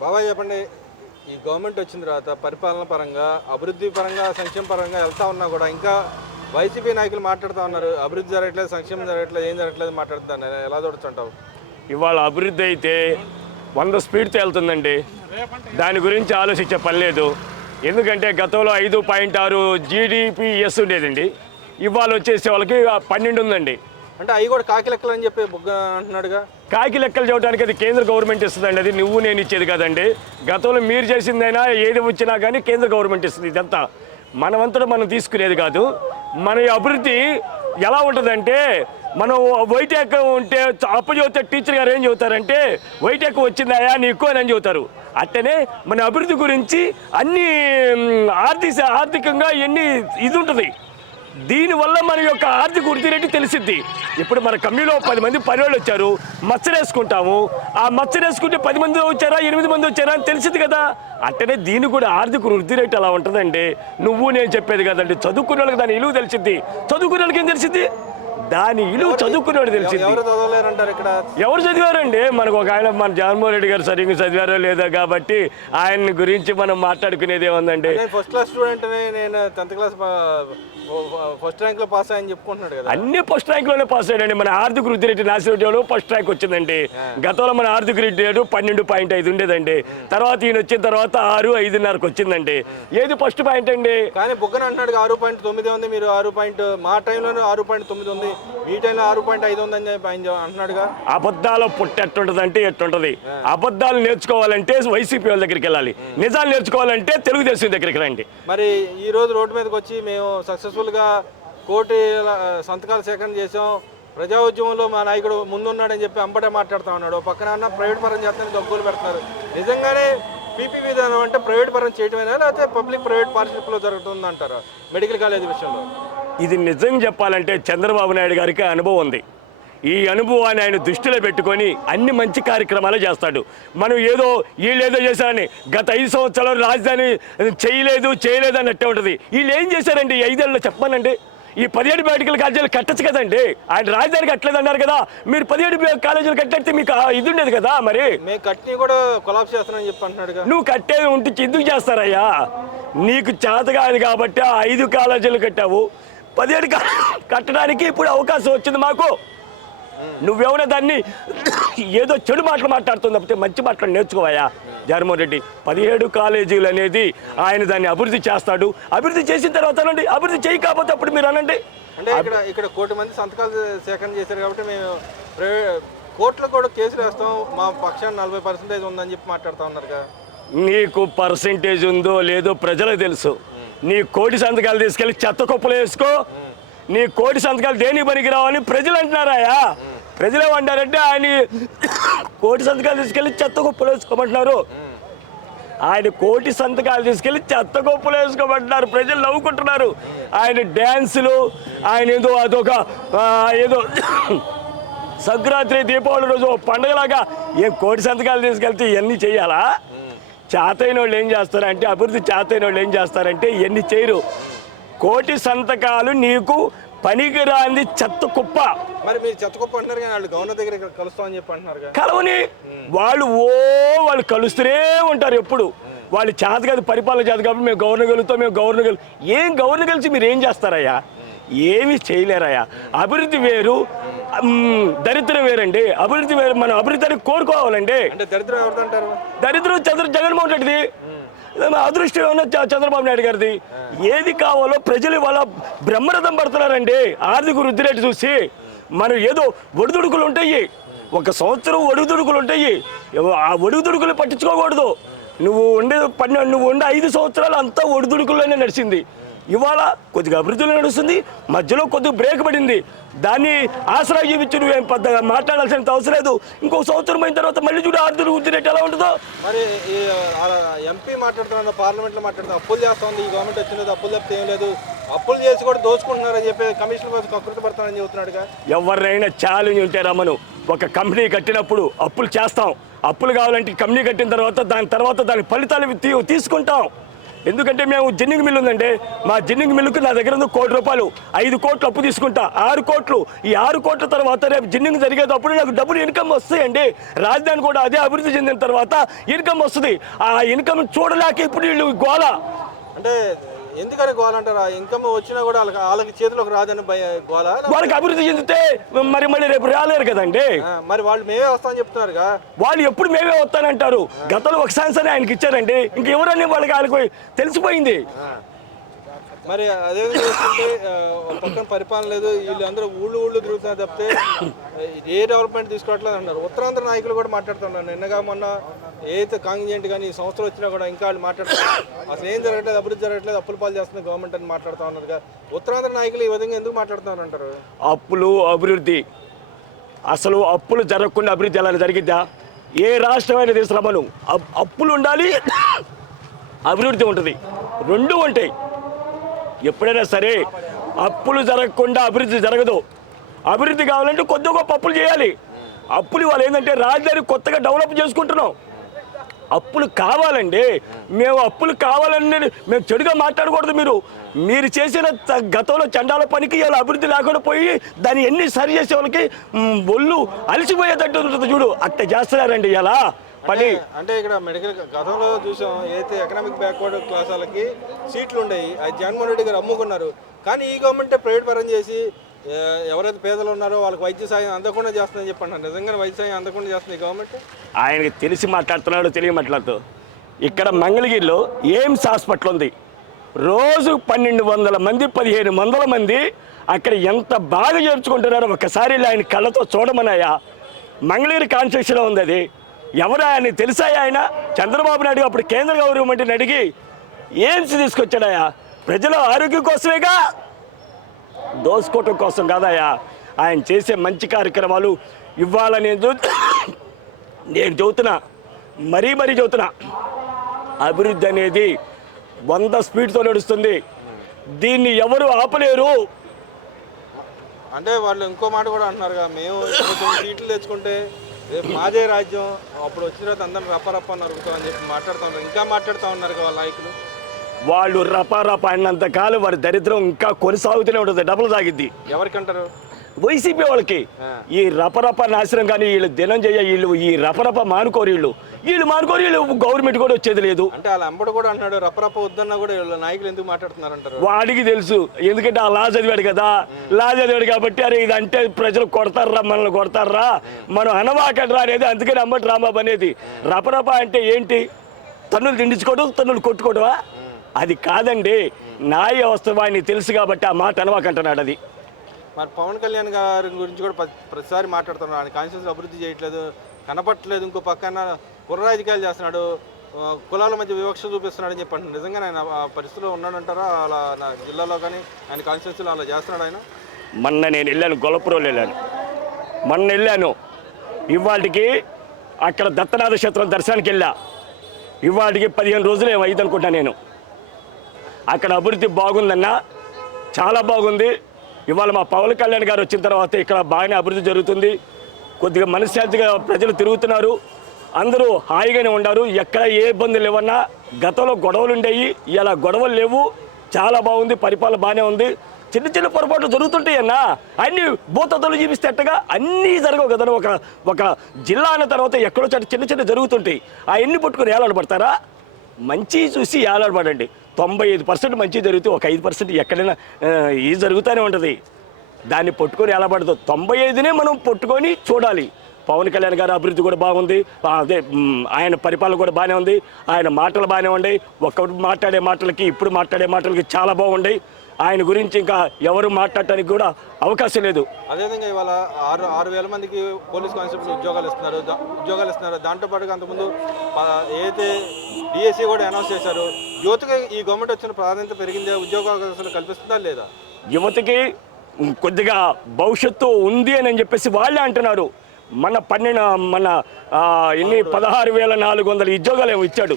బాబాయ్ చెప్పండి, ఈ గవర్నమెంట్ వచ్చిన తర్వాత పరిపాలన పరంగా, అభివృద్ధి పరంగా, సంక్షేమ పరంగా వెళ్తా ఉన్నా కూడా ఇంకా వైసీపీ నాయకులు మాట్లాడుతూ ఉన్నారు, అభివృద్ధి జరగట్లేదు, సంక్షేమం జరగట్లేదు, ఏం జరగట్లేదు మాట్లాడుతున్నారు. ఎలా చూడొచ్చుంటావు? ఇవాళ అభివృద్ధి అయితే 100 స్పీడ్తో వెళ్తుందండి. దాని గురించి ఆలోచించే పని లేదు. ఎందుకంటే గతంలో 5.6 GDPS ఉండేదండి. ఇవాళ వచ్చేసే వాళ్ళకి 12 ఉందండి. అంటే అవి కూడా కాకి లెక్కలు అని చెప్పి బుగ్గ అంటున్నాడుగా. కాకి లెక్కలు చూడడానికి అది కేంద్ర గవర్నమెంట్ ఇస్తుందండి. అది నువ్వు నేను ఇచ్చేది కదండి. గతంలో మీరు చేసిందైనా ఏది వచ్చినా కానీ కేంద్ర గవర్నమెంట్ ఇస్తుంది. ఇదంతా మనమంతటా మనం తీసుకునేది కాదు. మన అభివృద్ధి ఎలా ఉంటుందంటే, మనం వైటెక్ ఉంటే అప్పచెబితే టీచర్ గారు ఏం చెబుతారంటే, వైటెక్ వచ్చిందాయా నీకు అని చెబుతారు. అట్టనే మన అభివృద్ధి గురించి అన్ని ఆర్థికంగా ఎన్ని ఇది ఉంటుంది. దీనివల్ల మన యొక్క ఆర్థిక వృద్ధి రేటు తెలిసిద్ది. ఇప్పుడు మన కంపెనీలో 10 మంది పనివాళ్ళు వచ్చారు, మచ్చరేసుకుంటాము. ఆ మచ్చరేసుకుంటే 10 మంది వచ్చారా 8 మంది వచ్చారా అని తెలిసింది కదా. అట్టనే దీని కూడా ఆర్థిక వృద్ధి రేటు అలా ఉంటుందండి. నువ్వు నేను చెప్పేది కదండి. చదువుకునే వాళ్ళకి దాని విలువ తెలిసిద్ది. చదువుకునే వాళ్ళకి ఏం తెలిసిద్ది? దాని విలువ చదువుకునేవాడు తెలిసింది. ఎవరు చదివారండి? మనకు ఒక ఆయన మన జగన్మోహన్ రెడ్డి గారు సరిగ్గా చదివారో లేదో కాబట్టి ఆయన గురించి మనం మాట్లాడుకునేది ఏముందండి. ఫస్ట్ క్లాస్ స్టూడెంట్, నేను 10th క్లాస్ ఫస్ట్ ర్యాంక్ లో పాస్ అయ్యని చెప్పుకుంటున్నాడు కదా. అన్ని ఫస్ట్ ర్యాంక్ లోనే పాస్ అయ్యాడండి. మన ఆర్థిక వృద్ధి రేటు నాసిరెడ్డి ఫస్ట్ ర్యాంక్ వచ్చిందండి. గతంలో మన ఆర్థిక వృద్ధి రేటు 12.5 ఉండేదండి. తర్వాత ఈయన వచ్చిన తర్వాత 6, 5.5కు వచ్చిందండి. ఏది ఫస్ట్ పాయింట్ అండి? కానీ బుగ్గన అంటున్నాడు 6.9 ఉంది, మీరు 6 మా టైంలోనే 6.9 ఉంది, ఈ టైంలో 6.5 ఉందని చెప్పి ఆయన అంటున్నాడుగా. అబద్ధాలు పుట్టెట్టుంటది అంటే ఎట్టుంటది. అబద్ధాలు నేర్చుకోవాలంటే వైసీపీ వాళ్ళ దగ్గరికి వెళ్ళాలి. నిజాలు నేర్చుకోవాలంటే తెలుగుదేశం దగ్గరికి రండి. మరి ఈ రోజు రోడ్డు మీదకి వచ్చి మేము సక్సెస్ఫుల్గా 1 కోటి సంతకాలు సేకరణ చేసాం, ప్రజా ఉద్యమంలో మా నాయకుడు ముందున్నాడని చెప్పి అంబటే మాట్లాడుతూ ఉన్నాడు. పక్కన ప్రైవేట్ పరం చేస్తానికి డబ్బులు పెడుతున్నారు. నిజంగానే పీపీ విధానం అంటే ప్రైవేట్ పరం చేయటమేనా, లేకపోతే పబ్లిక్ ప్రైవేట్ పార్ట్నర్షిప్లో జరుగుతుంది అంటారా మెడికల్ కాలేజ్ విషయంలో? ఇది నిజం చెప్పాలంటే చంద్రబాబు నాయుడు గారికి అనుభవం ఉంది. ఈ అనుభవాన్ని ఆయన దృష్టిలో పెట్టుకొని అన్ని మంచి కార్యక్రమాలు చేస్తాడు. మనం వీళ్ళేదో చేశారని గత 5 సంవత్సరాలు రాజధాని చేయలేదు అన్నట్టే ఉంటుంది. వీళ్ళు ఏం చేశారండి 5 ఏళ్ళలో చెప్పమనండి? ఈ 17 మెడికల్ కాలేజీలు కట్టచ్చు కదండి. ఆయన రాజధాని కట్టలేదు అన్నారు కదా. మీరు 17 కాలేజీలు కట్టడితే మీకు ఇది ఉండేది కదా. మరి మేము కట్టిని కూడా కొలాప్స్ చేస్తానని చెప్పి అంటున్నాడు. నువ్వు కట్టేది ఉంటే ఎందుకు చేస్తారయ్యా? నీకు చేత కాదు కాబట్టి 5 కాలేజీలు కట్టావు. 17 కట్టడానికి ఇప్పుడు అవకాశం వచ్చింది మాకు. నువ్వేమైనా దాన్ని ఏదో చెడు మాటలు మాట్లాడుతుంది తప్పితే మంచి మాటలు నేర్చుకోవాయా జగన్మోహన్ రెడ్డి. 17 కాలేజీలు అనేది ఆయన దాన్ని అభివృద్ధి చేస్తాడు. అభివృద్ధి చేసిన తర్వాత అనండి, అభివృద్ధి చేయకపోతే అప్పుడు మీరు అనండి. అంటే ఇక్కడ 1 కోటి మంది సంతకాలు సేకరణ చేశారు కాబట్టి మేము కోర్టులో కూడా కేసులు వేస్తాం, మా పక్షాన్ని 40% ఉందని చెప్పి మాట్లాడుతూ ఉన్నారు కదా. నీకు పర్సెంటేజ్ ఉందో లేదో ప్రజలకు తెలుసు. నీ 1 కోటి సంతకాలు తీసుకెళ్ళి చెత్త కుప్పలు వేసుకో. నీ 1 కోటి సంతకాలు దేనికి పనికిరావని ప్రజలు అంటున్నారాయా? ప్రజలు ఏమంటారంటే ఆయన 1 కోటి సంతకాలు తీసుకెళ్ళి చెత్త కుప్పలు వేసుకోమంటున్నారు. ఆయన 1 కోటి సంతకాలు తీసుకెళ్ళి చెత్త కుప్పలు వేసుకోమంటున్నారు. ప్రజలు నవ్వుకుంటున్నారు. ఆయన డ్యాన్సులు, ఆయన అదొక ఏదో సంక్రాంతి దీపావళి రోజు పండుగలాగా 1 కోటి సంతకాలు తీసుకెళ్తే ఇవన్నీ చేయాలా? చేతైన వాళ్ళు ఏం చేస్తారంటే, అభివృద్ధి చేతైన వాళ్ళు ఏం చేస్తారంటే ఇవన్నీ చేయరు. 1 కోటి సంతకాలు నీకు పనికిరాంది చెత్త కుప్ప. మరి మీరు చెత్త కుప్ప అంటున్నారు కానీ వాళ్ళు గవర్నర్ దగ్గర కలుస్తామని చెప్పి అంటున్నారు. కలవని వాళ్ళు కలుస్తూనే ఉంటారు ఎప్పుడు. వాళ్ళు చేత కాదు, పరిపాలన చేత కాబట్టి మేము గవర్నర్ గెలుస్తాం. ఏం గవర్నర్ కలిసి మీరు ఏం చేస్తారయ్యా? ఏమీ చేయలేరయ్యా. అభివృద్ధి వేరు, దరిద్రం వేరండి. అభివృద్ధి వేరు. మనం అభివృద్ధిని కోరుకోవాలండి. దరిద్రం జగన్మోహన్ రెడ్డిది, అదృష్టం ఏమన్నా చంద్రబాబు నాయుడు గారిది. ఏది కావాలో ప్రజలు వాళ్ళ బ్రహ్మరథం పడుతున్నారండి. ఆర్థిక వృద్ధి రేటు చూసి మనం ఏదో ఒడిదుడుకులు ఉంటాయి. 1 సంవత్సరం ఒడిదుడుకులు ఉంటాయి. ఆ ఒడిదుడుకులు పట్టించుకోకూడదు. నువ్వు ఉండే 5 సంవత్సరాలు అంతా ఒడిదుడుకుల్లోనే నడిచింది. ఇవాళ కొద్దిగా అభివృద్ధిలో నడుస్తుంది, మధ్యలో కొద్దిగా బ్రేక్ పడింది. దాన్ని ఆసరా చూపించి నువ్వేం పెద్దగా మాట్లాడాల్సినంత అవసరం లేదు. 1 సంవత్సరం అయిన తర్వాత మళ్ళీ చూడు ఆర్థిక వృద్ధి రేటు ఎలా ఉంటుందో. మరి ఎంపీ మాట్లాడుతున్నా, పార్లమెంట్లో మాట్లాడుతున్నా, అప్పులు చేస్తుంది ఈ గవర్నమెంట్ వచ్చినది, అప్పులు తప్పితే ఏం లేదు, అప్పులు చేసి కూడా దోచుకుంటున్నారని చెప్పి కమిషన్ కోసం కకృతి పడతానని చెబుతున్నాడుగా. ఎవరైనా ఛాలెంజ్ ఉంటే రమ్మను. ఒక కంపెనీ కట్టినప్పుడు అప్పులు చేస్తాం. అప్పులు కావాలంటే కంపెనీ కట్టిన తర్వాత దాని ఫలితాలు తీసుకుంటాం. ఎందుకంటే మేము జిన్నింగ్ మిల్లు ఉందంటే మా జిన్నింగ్ మిల్లుకి నా దగ్గర ఉంది ₹1,00,00,000, 5 కోట్లు అప్పు తీసుకుంటా, 6 కోట్లు. ఈ 6 కోట్ల తర్వాత రేపు జిన్నింగ్ జరిగేటప్పుడు నాకు డబ్బులు ఇన్కమ్ వస్తాయండి. రాజధాని కూడా అదే అభివృద్ధి చెందిన తర్వాత ఇన్కమ్ వస్తుంది. ఆ ఇన్కమ్ చూడలేక ఇప్పుడు వీళ్ళు గోల. అంటే ఎందుకని గోల అంటారు? ఆ ఇన్కమ్ వచ్చినా కూడా వాళ్ళకి చేతిలోకి రాదని గోల. వాళ్ళకి అభివృద్ధి చెందితే మళ్ళీ రేపు రాలేరు కదండి. మరి వాళ్ళు మేమే వస్తామని చెప్తున్నారు. వాళ్ళు ఎప్పుడు మేమే వస్తానంటారు. గతంలో ఒక ఛాన్స్ ఆయనకి ఇచ్చారండి, ఇంకెవరని వాళ్ళకి తెలిసిపోయింది. మరి అదే చూస్తుంటే పక్కన పరిపాలన లేదు, వీళ్ళందరూ ఊళ్ళు తిరుగుతున్నారు తప్పితే ఏ డెవలప్మెంట్ తీసుకోవట్లేదు అన్నారు. ఉత్తరాంధ్ర నాయకులు కూడా మాట్లాడుతున్నారు. నిన్నగా మొన్న ఏదైతే కాంగ్రెస్ కానీ ఈ సంవత్సరం వచ్చినా కూడా ఇంకా వాళ్ళు మాట్లాడుతున్నారు అసలు ఏం జరగట్లేదు, అభివృద్ధి జరగట్లేదు, అప్పులు పాలు చేస్తుంది గవర్నమెంట్ అని మాట్లాడుతూ ఉన్నారు. ఉత్తరాంధ్ర నాయకులు ఈ విధంగా ఎందుకు మాట్లాడుతున్నారు అంటారు? అప్పులు అభివృద్ధి, అసలు అప్పులు జరగకుండా అభివృద్ధి ఎలా జరిగిద్దా? ఏ రాష్ట్రమైన తీసుకురామను అప్పులు ఉండాలి, అభివృద్ధి ఉంటుంది, రెండూ ఉంటాయి. ఎప్పుడైనా సరే అప్పులు జరగకుండా అభివృద్ధి జరగదు. అభివృద్ధి కావాలంటే కొద్దిగా గొప్ప అప్పులు చేయాలి. అప్పులు వాళ్ళు ఏంటంటే రాజధాని కొత్తగా డెవలప్ చేసుకుంటున్నాం, అప్పులు కావాలండి. మేము అప్పులు కావాలని మేము చెడుగా మాట్లాడకూడదు. మీరు చేసిన గతంలో చండాల పనికి ఇలా అభివృద్ధి లేకుండా పోయి దాన్ని ఎన్ని సరి చేసే వాళ్ళకి ఒళ్ళు అలసిపోయేటట్టు ఉంటుంది చూడు, అట్ట చేస్తున్నారండి ఇలా పని. అంటే ఇక్కడ మెడికల్ గతంలో చూసాం, ఏదైతే ఎకనామిక్ బ్యాక్వర్డ్ క్లాస్ వాళ్ళకి సీట్లు ఉండేవి, అది జగన్మోహన్ రెడ్డి గారు అమ్ముకున్నారు. కానీ ఈ గవర్నమెంటే ప్రైవేట్ పరం చేసి ఎవరైతే పేదలు ఉన్నారో వాళ్ళకి వైద్య సాయం అందకుండా చేస్తుందని చెప్పండి. నిజంగా వైద్య సాయం అందకుండా చేస్తుంది ఈ గవర్నమెంట్. ఆయనకి తెలిసి మాట్లాడుతున్నాడు, తెలియ మాట్లాడుతూ. ఇక్కడ మంగళగిరిలో ఎయిమ్స్ హాస్పిటల్ ఉంది. రోజు 1,200 మంది 1,500 మంది అక్కడ ఎంత బాగా చేర్చుకుంటున్నారో ఒక్కసారి ఆయన కళ్ళతో చూడమన్నాయా. మంగళగిరి కాన్స్టిట్యూషన్లో ఉంది అది. ఎవరు ఆయన తెలుసాయా? ఆయన చంద్రబాబు నాయుడు అప్పుడు కేంద్ర గవర్నమెంట్ని అడిగి ఎయిమ్స్ తీసుకొచ్చాడయా. ప్రజల ఆరోగ్యం కోసమేగా, దోసుకోవటం కోసం కాదయా. ఆయన చేసే మంచి కార్యక్రమాలు ఇవ్వాలని నేను చెబుతున్నా, మరీ చెబుతున్నా. అభివృద్ధి అనేది 100 స్పీడ్తో నడుస్తుంది, దీన్ని ఎవరు ఆపలేరు. అంటే వాళ్ళు ఇంకో మాట కూడా అంటున్నారు, మేము సీట్లు తెచ్చుకుంటే రేపు మాదే రాజ్యం, అప్పుడు వచ్చిన తర్వాత అందరం రప్ప నరుగుతామని చెప్పి ఇంకా మాట్లాడుతూ ఉన్నారు వాళ్ళ నాయకులు. వాళ్ళు రప అన్నంత కాలం వారి దరిద్రం ఇంకా కొనసాగుతూనే ఉంటుంది, డబ్బులు తాగిద్ది. ఎవరికంటారు? వైసీపీ వాళ్ళకి. ఈ రపరప నాశనం కానీ వీళ్ళు దినం చేయ, వీళ్ళు ఈ రపరప మానుకోరు, వీళ్ళు మానుకోరు, వీళ్ళు గవర్నమెంట్ కూడా వచ్చేది లేదు. అంటే వాళ్ళ అంబడు కూడా అంటున్నాడు రపరప వద్దన్నా కూడా వీళ్ళ నాయకులు ఎందుకు మాట్లాడుతున్నారంటారు? వాడికి తెలుసు, ఎందుకంటే ఆ లా చదివాడు కదా. లా చదివాడు కాబట్టి అరే ఇది అంటే ప్రజలు కొడతారా, మనల్ని కొడతారా, మనం అనవాకడ్రా అనేది. అందుకని అంబటి రాంబాబు అనేది. రపరప అంటే ఏంటి? తన్నులు తిండించుకోవడం, తన్నులు కొట్టుకోవడమా? అది కాదండి. న్యాయ వ్యవస్థ వాడిని తెలుసు కాబట్టి ఆ మాట అనవాకంటున్నాడు. అది మరి పవన్ కళ్యాణ్ గారి గురించి కూడా ప్రతిసారి మాట్లాడుతున్నాడు. ఆయన కాన్స్టిట్యూన్సీ అభివృద్ధి చేయట్లేదు, కనపట్టలేదు. ఇంకో పక్కన కుర్ర రాజకీయాలు చేస్తున్నాడు, కులాల మధ్య వివక్ష చూపిస్తున్నాడు అని చెప్పండి. నిజంగా ఆయన ఆ పరిస్థితిలో ఉన్నాడంటారా? అలా నా జిల్లాలో కానీ ఆయన కాన్స్టిట్యూన్సీలో అలా చేస్తున్నాడు ఆయన? మొన్న నేను వెళ్ళాను, గొల్లపురంలో వెళ్ళాను. ఇవాళకి అక్కడ దత్తనాథ క్షేత్రం దర్శనానికి వెళ్ళా. ఇవాళకి 15 రోజులు ఏమైంది అనుకుంటా. నేను అక్కడ అభివృద్ధి బాగుందన్నా, చాలా బాగుంది. ఇవాళ మా పవన్ కళ్యాణ్ గారు వచ్చిన తర్వాత ఇక్కడ బాగానే అభివృద్ధి జరుగుతుంది. కొద్దిగా మనశ్శాంతిగా ప్రజలు తిరుగుతున్నారు, అందరూ హాయిగానే ఉన్నారు. ఎక్కడ ఏ ఇబ్బందులు లేవన్నా. గతంలో గొడవలు ఉండేవి, ఇలా గొడవలు లేవు. చాలా బాగుంది, పరిపాలన బాగానే ఉంది. చిన్న పొరపాట్లు జరుగుతుంటాయి అన్నా. అన్ని భూతత్తులు చూపిస్తే ఎట్టగా అన్నీ జరగవు కదా. ఒక జిల్లా అన్న తర్వాత ఎక్కడో చిన్న జరుగుతుంటాయి. అవన్నీ పట్టుకుని ఏలాడబడతారా? మంచి చూసి ఏలాడబడండి. 95% మంచి జరిగితే ఒక 5% ఎక్కడైనా ఇది జరుగుతూనే ఉంటుంది. దాన్ని పట్టుకొని ఏలాడబడదు. 95నే మనం పట్టుకొని చూడాలి. పవన్ కళ్యాణ్ గారి అభివృద్ధి కూడా బాగుంది. అదే ఆయన పరిపాలన కూడా బాగానే ఉంది. ఆయన మాటలు బాగానే ఉన్నాయి. ఒకప్పుడు మాట్లాడే మాటలకి ఇప్పుడు మాట్లాడే మాటలకి చాలా బాగుంటాయి. ఆయన గురించి ఇంకా ఎవరు మాట్లాడటానికి కూడా అవకాశం లేదు. అదేవిధంగా ఇవాళ 6,000 మందికి పోలీస్ కానిస్టేబుల్ ఉద్యోగాలు ఇస్తున్నారు. దాంతోపాటుగా అంతకుముందు ఏదైతే డిఎస్సి కూడా అనౌన్స్ చేశారు. యువతకి ఈ గవర్నమెంట్ వచ్చిన ప్రాధాన్యత పెరిగిందే, ఉద్యోగావకాశాలు కల్పిస్తుందా లేదా? యువతకి కొద్దిగా భవిష్యత్తు ఉంది అని చెప్పేసి వాళ్ళే అంటున్నారు. మన 16,400 ఉద్యోగాలు ఏమో ఇచ్చాడు.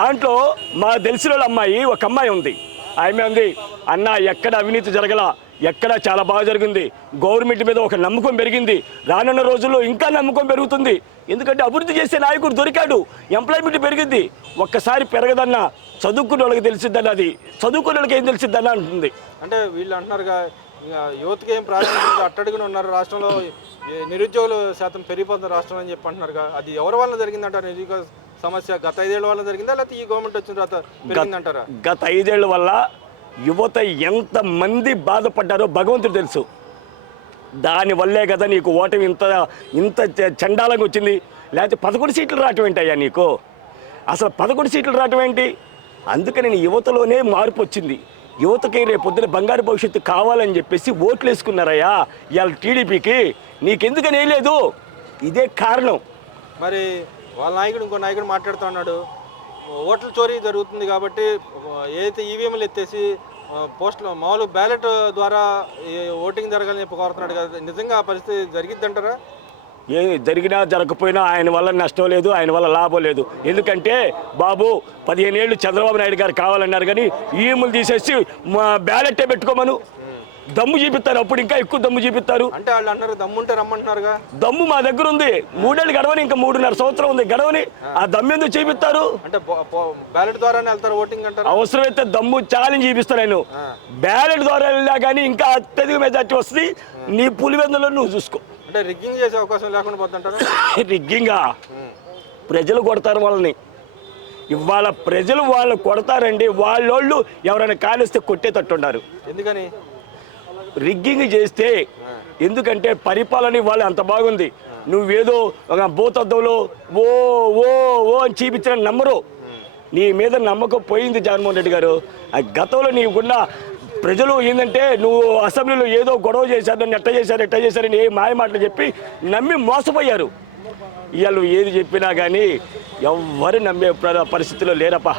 దాంట్లో మా తెలిసిన అమ్మాయి, ఒక అమ్మాయి ఉంది. ఆమె ఉంది, అన్న ఎక్కడ అవినీతి జరగల, ఎక్కడ చాలా బాగా జరిగింది. గవర్నమెంట్ మీద ఒక నమ్మకం పెరిగింది. రానున్న రోజుల్లో ఇంకా నమ్మకం పెరుగుతుంది. ఎందుకంటే అభివృద్ధి చేసే నాయకుడు దొరికాడు, ఎంప్లాయ్మెంట్ పెరిగింది. ఒక్కసారి పెరగదన్నా చదువుకున్న వాళ్ళకి తెలిసిద్దన్న, అది చదువుకున్న వాళ్ళకి ఏం తెలిసిద్దన్న అంటుంది. అంటే వీళ్ళు అంటున్నారుగా, ఇంకా యువతకి ఏం ప్రాధాన్యత అట్టడుగున ఉన్నారు, రాష్ట్రంలో నిరుద్యోగుల శాతం పెరిగిపోతుంది రాష్ట్రం అని చెప్పి అంటున్నారుగా. అది ఎవరి వల్ల జరిగిందంటారు? నిరుద్యోగ సమస్య గత 5 ఏళ్ల వల్ల జరిగిందా, లేకపోతే ఈ గవర్నమెంట్ వచ్చిన తర్వాత పెరిగిందంటారా? గత 5 ఏళ్ల వల్ల యువత ఎంతమంది బాధపడ్డారో భగవంతుడు తెలుసు. దానివల్లే కదా నీకు ఓటమి ఇంత ఇంత చండాలంగా వచ్చింది. లేకపోతే 11 సీట్లు రావటం ఏంటయ్యా నీకు? అసలు 11 సీట్లు రావటం ఏంటి? అందుకని నీ యువతలోనే మార్పు వచ్చింది. యువతకి రేపు పొద్దున బంగారు భవిష్యత్తు కావాలని చెప్పేసి ఓట్లు వేసుకున్నారయ్యా ఇవాళ టీడీపీకి. నీకెందుకని వేయలేదు? ఇదే కారణం. మరి వాళ్ళ నాయకుడు ఇంకో నాయకుడు మాట్లాడుతూ ఉన్నాడు, ఓట్ల చోరీ జరుగుతుంది కాబట్టి ఏదైతే ఈవీఎంలు ఎత్తేసి పోస్టులు మామూలు బ్యాలెట్ ద్వారా ఓటింగ్ జరగాలని చెప్పి కోరుతున్నాడు కదా. నిజంగా ఆ పరిస్థితి జరిగిద్దంటారా? ఏ జరిగినా జరగకపోయినా ఆయన వల్ల నష్టం లేదు, ఆయన వల్ల లాభం లేదు. ఎందుకంటే బాబు 15 ఏళ్ళు చంద్రబాబు నాయుడు గారు కావాలన్నారు, కానీ ఈఎంలు తీసేసి మా బ్యాలెట్టే పెట్టుకోమను. దమ్ము చూపిస్తారు, అప్పుడు ఇంకా ఎక్కువ దమ్ము చూపిస్తారు. అంటే వాళ్ళు అన్నారు దమ్ముంటే రమ్మంటున్నారుగా. దమ్ము మా దగ్గర ఉంది. 3 ఏళ్ళు గడవని, ఇంకా 3.5 సంవత్సరం ఉంది గడవని. ఆ దమ్ము ఎందుకు చూపిస్తారు? అంటే బ్యాలెట్ ద్వారానే వెళ్తారు ఓటింగ్ అంటారు. అవసరమైతే దమ్ము ఛాలెంజ్ చూపిస్తాను నేను. బ్యాలెట్ ద్వారా వెళ్ళినా కానీ ఇంకా అత్యధిక మెజార్టీ వస్తుంది. నీ పులివెందులో నువ్వు చూసుకో. అంటే రిగ్గింగ్ చేసే అవకాశం లేకుండా పోతుంటారు. రిగ్గింగా ప్రజలు కొడతారు వాళ్ళని. ఇవాళ ప్రజలు వాళ్ళు కొడతారండి. వాళ్ళోళ్ళు ఎవరైనా కాలిస్తే కొట్టేటట్టున్నారు. ఎందుకని? రిగ్గింగ్ చేస్తే. ఎందుకంటే పరిపాలన వాళ్ళు అంత బాగుంది. నువ్వేదో ఒక భూతద్దంలో ఓ ఓ ఓ అని చూపించిన నమ్మరు. నీ మీద నమ్మకం పోయింది జగన్మోహన్ రెడ్డి గారు. ఆ గతంలో నీకున్న ప్రజలు ఏంటంటే నువ్వు అసెంబ్లీలో ఏదో గొడవ చేశారు, నన్ను ఎట్ట చేశారని ఏ మాయ మాటలు చెప్పి నమ్మి మోసపోయారు. ఇవాళ ఏది చెప్పినా కానీ ఎవ్వరు నమ్మే పరిస్థితిలో లేరప్పా.